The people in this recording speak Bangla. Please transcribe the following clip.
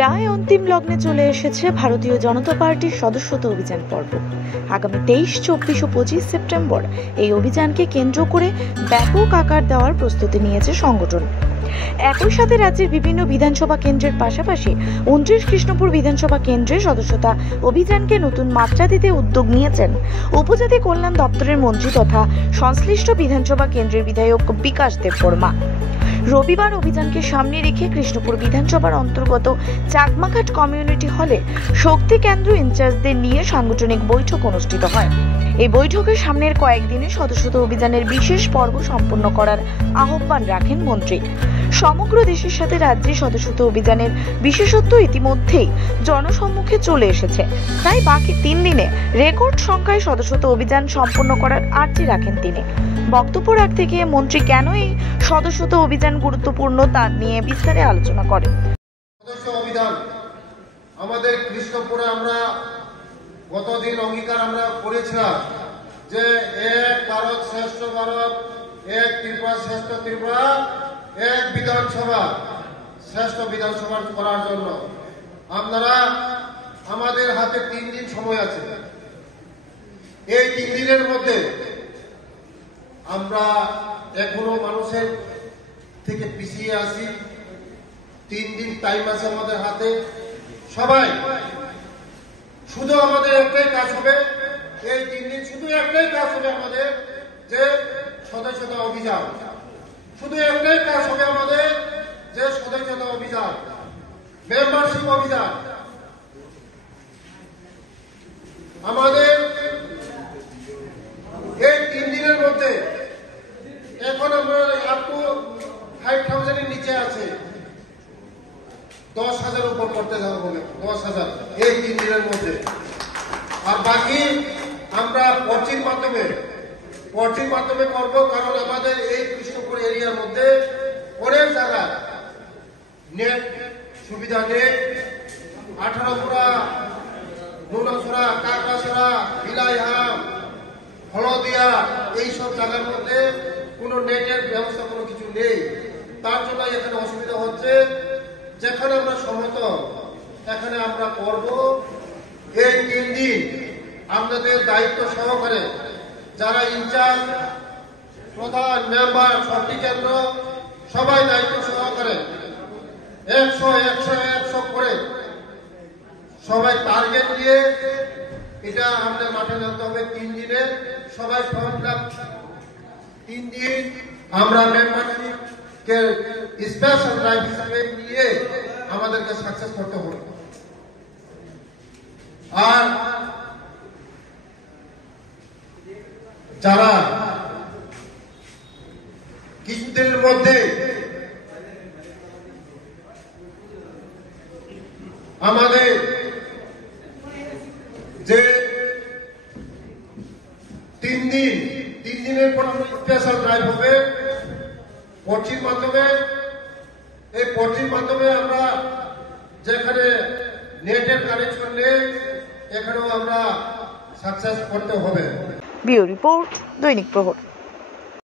প্রায় অন্তিম লগ্নে চলে এসেছে ভারতীয় জনতা পার্টির সদস্যতা অভিযান পর্ব। আগামী 23, 24 ও 25 সেপ্টেম্বর এই অভিযানকে কেন্দ্র করে ব্যাপক আকার দেওয়ার প্রস্তুতি নিয়েছে সংগঠন। একই সাথে রাজ্যের বিভিন্ন বিধানসভা কেন্দ্রের পাশাপাশি 29 কৃষ্ণপুর বিধানসভা কেন্দ্রে সদস্যতা অভিযানকে নতুন মাত্রা দিতে উদ্যোগ নিয়েছেন উপজাতি কল্যাণ দপ্তরের মন্ত্রী তথা সংশ্লিষ্ট বিধানসভা কেন্দ্রের বিধায়ক বিকাশ দেববর্মা। রবিবার অভিযানকে সামনে রেখে কৃষ্ণপুর বিধানসভার অন্তর্গত চাকমাঘাট কমিউনিটি হলে শক্তি কেন্দ্র ইনচার্জদের নিয়ে সাংগঠনিক বৈঠক অনুষ্ঠিত হয়। এই বৈঠকে সামনের কয়েকদিনে সদস্যতা অভিযানের বিশেষ পর্ব সম্পন্ন করার আহ্বান রাখেন মন্ত্রী। সমগ্র দেশের সাথে রাজ্যে সদস্যতা অভিযানের বিশেষত্ব ইতিমধ্যেই জনসম্মুখে চলে এসেছে, তাই বাকি 3 দিনে রেকর্ড সংখ্যায় সদস্যতা অভিযান সম্পন্ন করার আর্জি রাখেন তিনি। বক্তব্য রাখতে গিয়ে মন্ত্রী কেন এই সদস্যতা অভিযান গুরুত্বপূর্ণ তা নিয়ে বিস্তারে আলোচনা করেন। সদস্য অভিযান আমাদের কৃষ্ণপুরে আমরা গতদিন অঙ্গীকার আমরা করেছিলাম যে এক ভারত শ্রেষ্ঠ ভারত, এক ত্রিপুরা শ্রেষ্ঠ ত্রিপুরা, এক বিধানসভা শ্রেষ্ঠ বিধানসভা করার জন্য আপনারা আমাদের হাতে 3 দিন সময় আছে। এই 3 দিনের মধ্যে আমরা এখনো মানুষের থেকে পিছিয়ে আছি। 3 দিন টাইম আছে আমাদের হাতে। সবাই শুধু আমাদের একটাই কাজ হবে, এই 3 দিন শুধু একটাই কাজ হবে আমাদের, যে সদস্যতা অভিযান। শুধু একটাই কাজ হবে আমাদের, যে সদস্যতা অভিযান, মেম্বারশিপ অভিযান। আমাদের এই 3 দিনের মধ্যে এখন আমরা আপ টু 5,000 এর নিচে আছে, 10,000 উপর করতে হবে, 10,000 এই 3 দিনের মধ্যে। আর বাকি আমরা পর্চির মাধ্যমে করব, কারণ আমাদের এই কৃষ্ণপুর এরিয়ার মধ্যে অনেক জায়গা নেট সুবিধা নেই। 18পুরা, নুনাছড়া, কাকড়াছড়া, বিলাইহাম, হলদিয়া, এইসব জায়গার মধ্যে কোনো নেটের ব্যবস্থা কোনো কিছু নেই। তার জন্য এখানে অসুবিধা হচ্ছে। যেখানে আমরা সহমত এখানে আমরা করব। এই 3 দিন আপনাদের দায়িত্ব সহকারে যারা ইনচার্জ, প্রধান, মেম্বার, শক্তি কেন্দ্র সবাই দায়িত্ব সহকারে 100 করে সবাই টার্গেট দিয়ে এটা আমাদের মাঠে নামতে হবে। 3 দিনে সবাই ফর্ম ফিল আপ। 3 দিন আমরা মেম্বারশিপকে স্পেশাল ড্রাইভ হিসাবে নিয়ে আমাদেরকে সাকসেস করতে হবে। আর যারা কিছুদিনের মধ্যে আমাদের যে 3 দিনের পর স্পেশাল ড্রাইভ হবে পর্চির মাধ্যমে। এই পর্চির মাধ্যমে আমরা যেখানে নেটের কানেকশন নেই এখানেও আমরা সাকসেস করতে হবে। ব্যুরো রিপোর্ট, দৈনিক প্রহর।